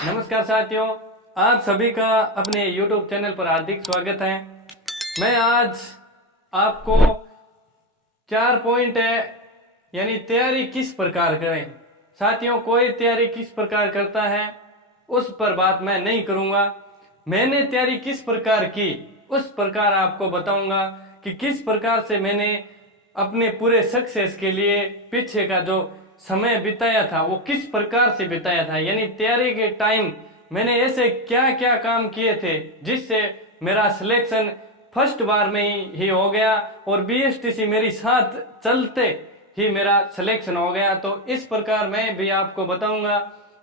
नमस्कार साथियों, आप सभी का अपने YouTube चैनल पर हार्दिक स्वागत है। मैं आज आपको 4 पॉइंट है यानी तैयारी किस प्रकार करें। साथियों, कोई तैयारी किस प्रकार करता है उस पर बात मैं नहीं करूंगा। मैंने तैयारी किस प्रकार की उस प्रकार आपको बताऊंगा कि किस प्रकार से मैंने अपने पूरे सक्सेस के लिए पीछे का जो समय बिताया था वो किस प्रकार से बिताया था, यानी तैयारी के टाइम मैंने ऐसे क्या क्या काम किए थे जिससे मेरा सिलेक्शन फर्स्ट बार में ही हो गया और बीएसटीसी मेरी साथ चलते ही मेरा सिलेक्शन हो गया। तो इस प्रकार मैं भी आपको बताऊंगा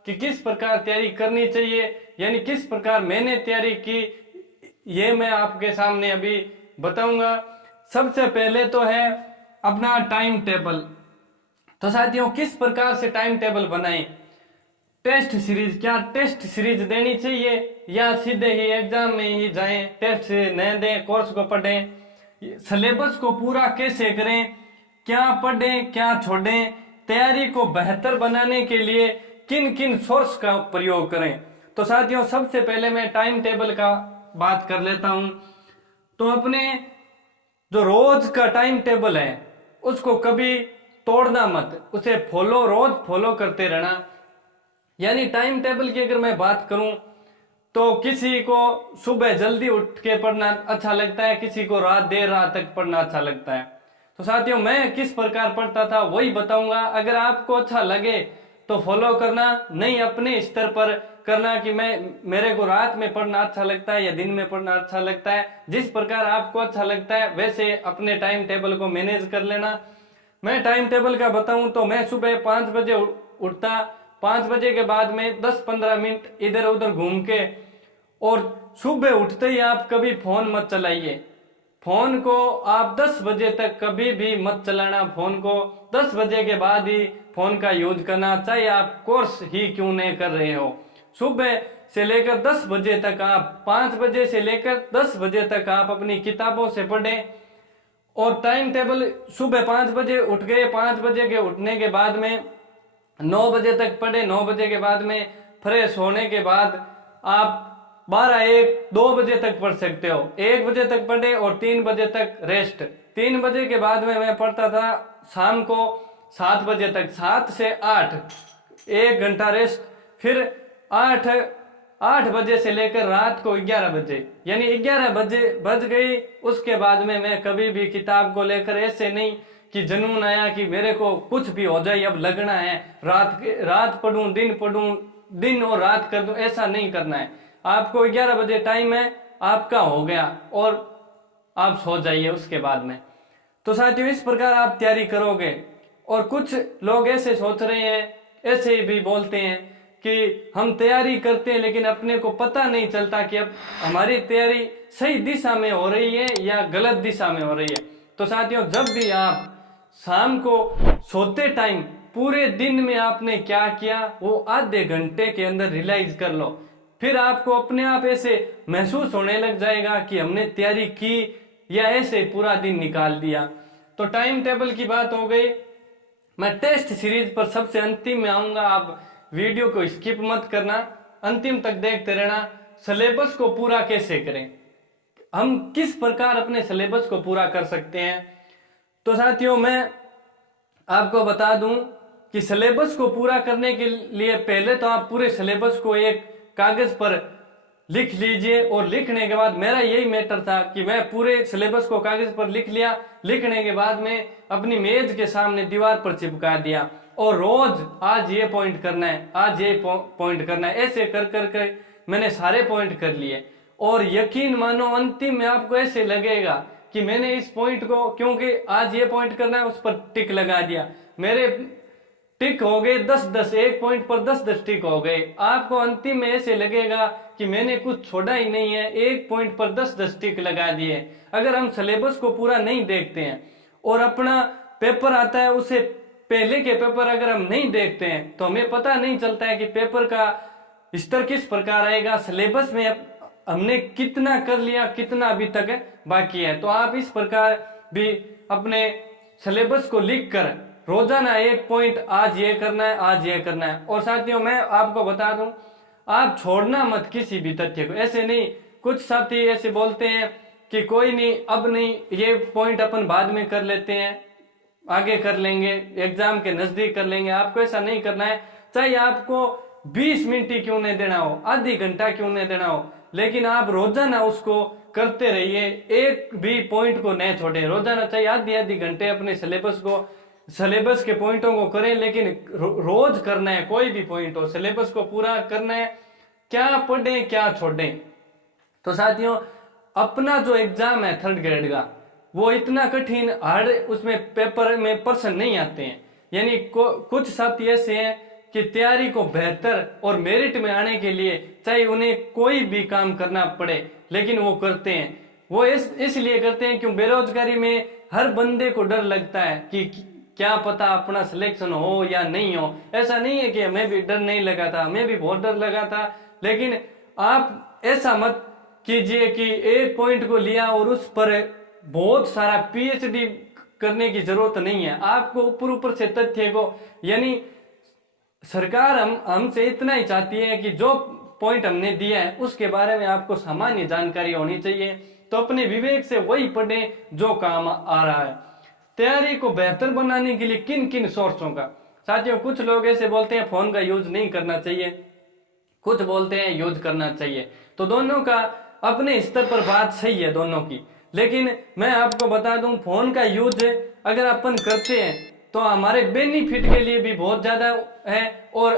कि किस प्रकार तैयारी करनी चाहिए, यानी किस प्रकार मैंने तैयारी की, ये मैं आपके सामने अभी बताऊंगा। सबसे पहले तो है अपना टाइम टेबल। तो साथियों, किस प्रकार से टाइम टेबल बनाएं। टेस्ट सीरीज, क्या टेस्ट सीरीज देनी चाहिए या सीधे ही एग्जाम में ही जाएं, टेस्ट न दें, कोर्स को पढ़ें, सिलेबस को पूरा कैसे करें, क्या पढ़ें क्या छोड़ें, तैयारी को बेहतर बनाने के लिए किन किन सोर्स का प्रयोग करें। तो साथियों, सबसे पहले मैं टाइम टेबल का बात कर लेता हूं। तो अपने जो रोज का टाइम टेबल है उसको कभी तोड़ना मत, उसे रोज फॉलो करते रहना। यानी टाइम टेबल की अगर मैं बात करूं तो किसी को सुबह जल्दी उठ के पढ़ना अच्छा लगता है, किसी को देर रात तक पढ़ना अच्छा लगता है। तो साथियों, मैं किस प्रकार पढ़ता था वही बताऊंगा। अगर आपको अच्छा लगे तो फॉलो करना, नहीं अपने स्तर पर करना कि मेरे को रात में पढ़ना अच्छा लगता है या दिन में पढ़ना अच्छा लगता है। जिस प्रकार आपको अच्छा लगता है वैसे अपने टाइम टेबल को मैनेज कर लेना। मैं टाइम टेबल का बताऊं तो मैं सुबह 5 बजे उठता। 5 बजे के बाद में 10-15 मिनट इधर उधर घूम के, और सुबह उठते ही आप कभी फोन मत चलाइए। फोन को आप 10 बजे तक कभी भी मत चलाना। फोन को 10 बजे के बाद ही फोन का यूज करना, चाहे आप कोर्स ही क्यों नहीं कर रहे हो। सुबह से लेकर 10 बजे तक आप 5 बजे से लेकर 10 बजे तक आप अपनी किताबों से पढ़ें। और टाइम टेबल सुबह 5 बजे उठ गए, 5 बजे के उठने के बाद में 9 बजे तक पढ़े। 9 बजे के बाद में फ्रेश होने के बाद आप 12-1-2 बजे तक पढ़ सकते हो। 1 बजे तक पढ़े और 3 बजे तक रेस्ट। 3 बजे के बाद में मैं पढ़ता था शाम को 7 बजे तक, 7 से 8 1 घंटा रेस्ट। फिर 8 बजे से लेकर रात को 11 बजे, यानी 11 बजे बज गई, उसके बाद में मैं कभी भी किताब को लेकर ऐसे नहीं कि जुनून आया कि मेरे को कुछ भी हो जाए अब लगना है, रात पढ़ूं दिन पढ़ूं, दिन और रात कर दूं, ऐसा नहीं करना है। आपको 11 बजे टाइम है, आपका हो गया और आप सो जाइए उसके बाद में। तो साथियों, इस प्रकार आप तैयारी करोगे। और कुछ लोग ऐसे सोच रहे हैं, ऐसे भी बोलते हैं कि हम तैयारी करते हैं लेकिन अपने को पता नहीं चलता कि अब हमारी तैयारी सही दिशा में हो रही है या गलत दिशा में हो रही है। तो साथियों, जब भी आप शाम को सोते टाइम पूरे दिन में आपने क्या किया वो आधे घंटे के अंदर रियलाइज कर लो। फिर आपको अपने आप ऐसे महसूस होने लग जाएगा कि हमने तैयारी की या ऐसे पूरा दिन निकाल दिया। तो टाइम टेबल की बात हो गई। मैं टेस्ट सीरीज पर सबसे अंतिम में आऊंगा, आप वीडियो को स्किप मत करना, अंतिम तक देखते रहना। सिलेबस को पूरा कैसे करें, हम किस प्रकार अपने सिलेबस को पूरा कर सकते हैं। तो साथियों, मैं आपको बता दूं कि सिलेबस को पूरा करने के लिए पहले तो आप पूरे सिलेबस को एक कागज पर लिख लीजिए। और लिखने के बाद मेरा यही मैटर था कि मैं पूरे सिलेबस को कागज पर लिख लिया। लिखने के बाद में अपनी मेज के सामने दीवार पर चिपका दिया और रोज आज ये पॉइंट करना है, आज ये पॉइंट करना है, ऐसे कर कर मैंने सारे पॉइंट कर लिए। और यकीन मानो अंतिम में आपको ऐसे लगेगा कि मैंने इस पॉइंट को, क्योंकि आज ये पॉइंट करना है, उस पर टिक लगा दिया। मेरे टिक हो गए 10-10, एक पॉइंट पर 10-10 टिक हो गए। आपको अंतिम में ऐसे लगेगा कि मैंने कुछ छोड़ा ही नहीं है, एक पॉइंट पर 10-10 टिक लगा दिए। अगर हम सिलेबस को पूरा नहीं देखते हैं और अपना पेपर आता है उसे पहले के पेपर अगर हम नहीं देखते हैं तो हमें पता नहीं चलता है कि पेपर का स्तर किस प्रकार आएगा, सिलेबस में हमने कितना कर लिया, कितना अभी तक बाकी है। तो आप इस प्रकार भी अपने सिलेबस को लिख कर रोजाना एक पॉइंट, आज ये करना है, आज ये करना है। और साथियों, मैं आपको बता दूं, आप छोड़ना मत किसी भी तथ्य को। ऐसे नहीं, कुछ साथी ऐसे बोलते हैं कि कोई नहीं, अब नहीं, ये पॉइंट अपन बाद में कर लेते हैं, आगे कर लेंगे, एग्जाम के नजदीक कर लेंगे। आपको ऐसा नहीं करना है, चाहे आपको 20 मिनट ही क्यों नहीं देना हो, आधी घंटा क्यों नहीं देना हो, लेकिन आप रोजाना उसको करते रहिए, एक भी पॉइंट को नहीं छोड़े। रोजाना चाहे आधी आधी घंटे अपने सिलेबस के पॉइंटों को करें, लेकिन रोज करना है। कोई भी पॉइंट हो, सिलेबस को पूरा करना है, क्या पढ़ें क्या छोड़ें। तो साथियों, अपना जो एग्जाम है 3rd ग्रेड का, वो इतना कठिन हार्ड, उसमें पेपर में प्रश्न नहीं आते हैं। यानी कुछ साथी ऐसे हैं कि तैयारी को बेहतर और मेरिट में आने के लिए चाहे उन्हें कोई भी काम करना पड़े, लेकिन वो करते हैं। वो इसलिए करते हैं क्यों, बेरोजगारी में हर बंदे को डर लगता है कि क्या पता अपना सिलेक्शन हो या नहीं हो। ऐसा नहीं है कि मैं भी डर नहीं लगा था, मैं भी बहुत डर लगा था, लेकिन आप ऐसा मत कीजिए कि एक पॉइंट को लिया और उस पर बहुत सारा पीएचडी करने की जरूरत नहीं है। आपको ऊपर ऊपर से तथ्य को, यानी सरकार हमसे इतना ही चाहती है कि जो पॉइंट हमने दिया है उसके बारे में आपको सामान्य जानकारी होनी चाहिए, तो अपने विवेक से वही पढ़ें जो काम आ रहा है। तैयारी को बेहतर बनाने के लिए किन किन सोर्सों का, साथियों कुछ लोग ऐसे बोलते हैं फोन का यूज नहीं करना चाहिए, कुछ बोलते हैं यूज करना चाहिए। तो दोनों का अपने स्तर पर बात सही है दोनों की, लेकिन मैं आपको बता दूं, फोन का यूज अगर अपन करते हैं तो हमारे बेनिफिट के लिए भी बहुत ज्यादा है और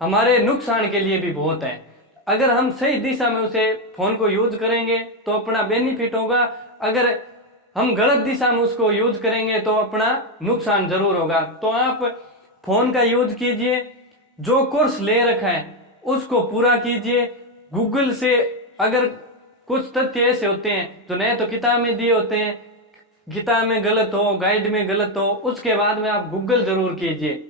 हमारे नुकसान के लिए भी बहुत है। अगर हम सही दिशा में उसे फोन को यूज करेंगे तो अपना बेनिफिट होगा, अगर हम गलत दिशा में उसको यूज करेंगे तो अपना नुकसान जरूर होगा। तो आप फोन का यूज कीजिए, जो कोर्स ले रखा है उसको पूरा कीजिए। गूगल से अगर कुछ तथ्य ऐसे होते हैं जो नहीं तो किताब में दिए होते हैं, किताब में गलत हो, गाइड में गलत हो, उसके बाद में आप गूगल जरूर कीजिए।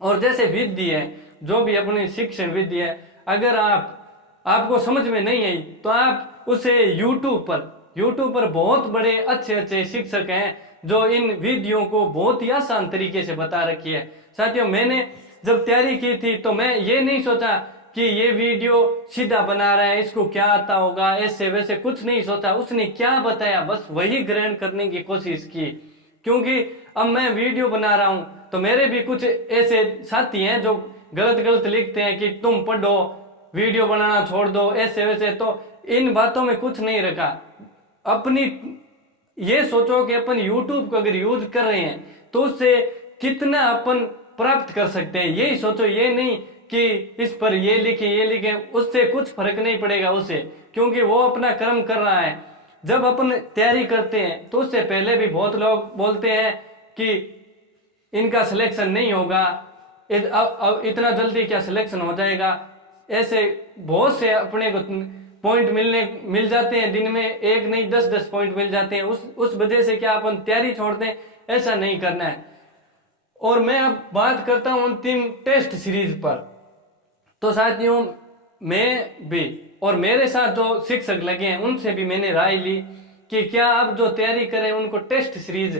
और जैसे विधि है, जो भी अपनी शिक्षण विधि है, अगर आपको समझ में नहीं आई तो आप उसे यूट्यूब पर बहुत बड़े अच्छे अच्छे शिक्षक हैं जो इन विधियों को बहुत ही आसान तरीके से बता रखी है। साथियों, मैंने जब तैयारी की थी तो मैं ये नहीं सोचा कि ये वीडियो सीधा बना रहा है, इसको क्या आता होगा, ऐसे वैसे कुछ नहीं सोचा। उसने क्या बताया बस वही ग्रहण करने की कोशिश की, क्योंकि अब मैं वीडियो बना रहा हूं तो मेरे भी कुछ ऐसे साथी हैं जो गलत गलत लिखते हैं कि तुम पढ़ो, वीडियो बनाना छोड़ दो, ऐसे वैसे। तो इन बातों में कुछ नहीं रखा। अपनी ये सोचो कि अपन यूट्यूब को अगर यूज कर रहे हैं तो उससे कितना अपन प्राप्त कर सकते हैं, यही सोचो। ये नहीं कि इस पर ये लिखे, उससे कुछ फर्क नहीं पड़ेगा उसे, क्योंकि वो अपना कर्म कर रहा है। जब अपन तैयारी करते हैं तो उससे पहले भी बहुत लोग बोलते हैं कि इनका सिलेक्शन नहीं होगा, अब इतना जल्दी क्या सिलेक्शन हो जाएगा। ऐसे बहुत से अपने को पॉइंट मिल जाते हैं, दिन में एक नहीं 10-10 पॉइंट मिल जाते हैं। उस वजह से क्या अपन तैयारी छोड़ दें, ऐसा नहीं करना है। और मैं अब बात करता हूं अंतिम टेस्ट सीरीज पर। तो साथियों, मैं भी और मेरे साथ जो शिक्षक लगे हैं उनसे भी मैंने राय ली कि क्या अब जो तैयारी करें उनको टेस्ट सीरीज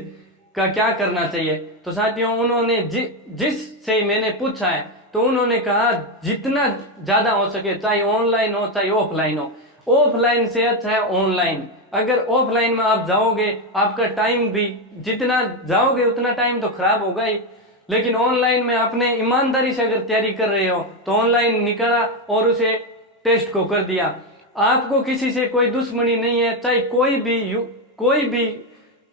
का क्या करना चाहिए। तो साथियों, उन्होंने जिससे मैंने पूछा है तो उन्होंने कहा जितना ज्यादा हो सके, चाहे ऑनलाइन हो चाहे ऑफलाइन हो, ऑफलाइन से अच्छा है ऑनलाइन। अगर ऑफलाइन में आप जाओगे, आपका टाइम भी जितना जाओगे उतना टाइम तो खराब होगा ही, लेकिन ऑनलाइन में आपने ईमानदारी से अगर तैयारी कर रहे हो तो ऑनलाइन निकाला और उसे टेस्ट को कर दिया। आपको किसी से कोई दुश्मनी नहीं है, चाहे कोई भी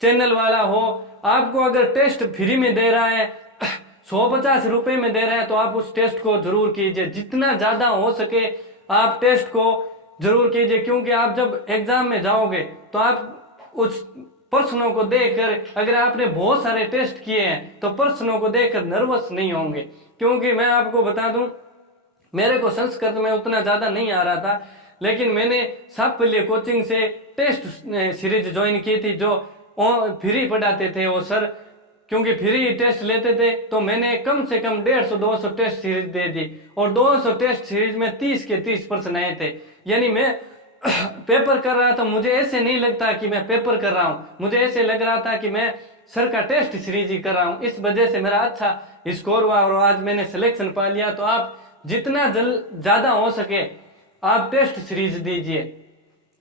चैनल वाला हो, आपको अगर टेस्ट फ्री में दे रहा है, 150 रुपए में दे रहा है, तो आप उस टेस्ट को जरूर कीजिए। जितना ज्यादा हो सके आप टेस्ट को जरूर कीजिए, क्योंकि आप जब एग्जाम में जाओगे तो आप उस प्रश्नों को देखकर, अगर आपने बहुत सारे टेस्ट किए हैं तो प्रश्नों को देखकर नर्वस नहीं होंगे। क्योंकि मैं आपको बता दूं, मेरे को संस्कृत में उतना ज्यादा नहीं आ रहा था, लेकिन मैंने साफल्य कोचिंग से टेस्ट सीरीज ज्वाइन की थी, जो फ्री पढ़ाते थे वो सर। क्योंकि फ्री टेस्ट लेते थे तो मैंने कम से कम 150-200 टेस्ट सीरीज दे दी, और 200 टेस्ट सीरीज में 30 के 30 प्रश्न आए थे। यानी मैं पेपर कर रहा था, मुझे ऐसे नहीं लगता कि मैं पेपर कर रहा हूं, मुझे ऐसे लग रहा था कि मैं सर का टेस्ट सीरीज ही कर रहा हूं। इस वजह से मेरा अच्छा स्कोर हुआ और आज मैंने सिलेक्शन पा लिया। तो आप जितना ज़्यादा हो सके आप टेस्ट सीरीज दीजिए।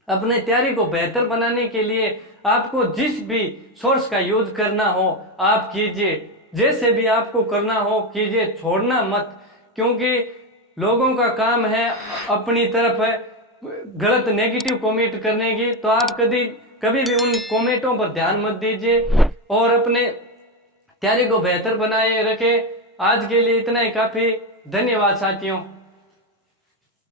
अपने तैयारी को बेहतर बनाने के लिए आपको जिस भी सोर्स का यूज करना हो आप कीजिए, जैसे भी आपको करना हो कीजिए, छोड़ना मत, क्योंकि लोगों का काम है अपनी तरफ है गलत नेगेटिव कमेंट करने की, तो आप कभी भी उन कमेंटों पर ध्यान मत दीजिए और अपने तैयारी को बेहतर बनाए रखें। आज के लिए इतना ही काफी। धन्यवाद साथियों।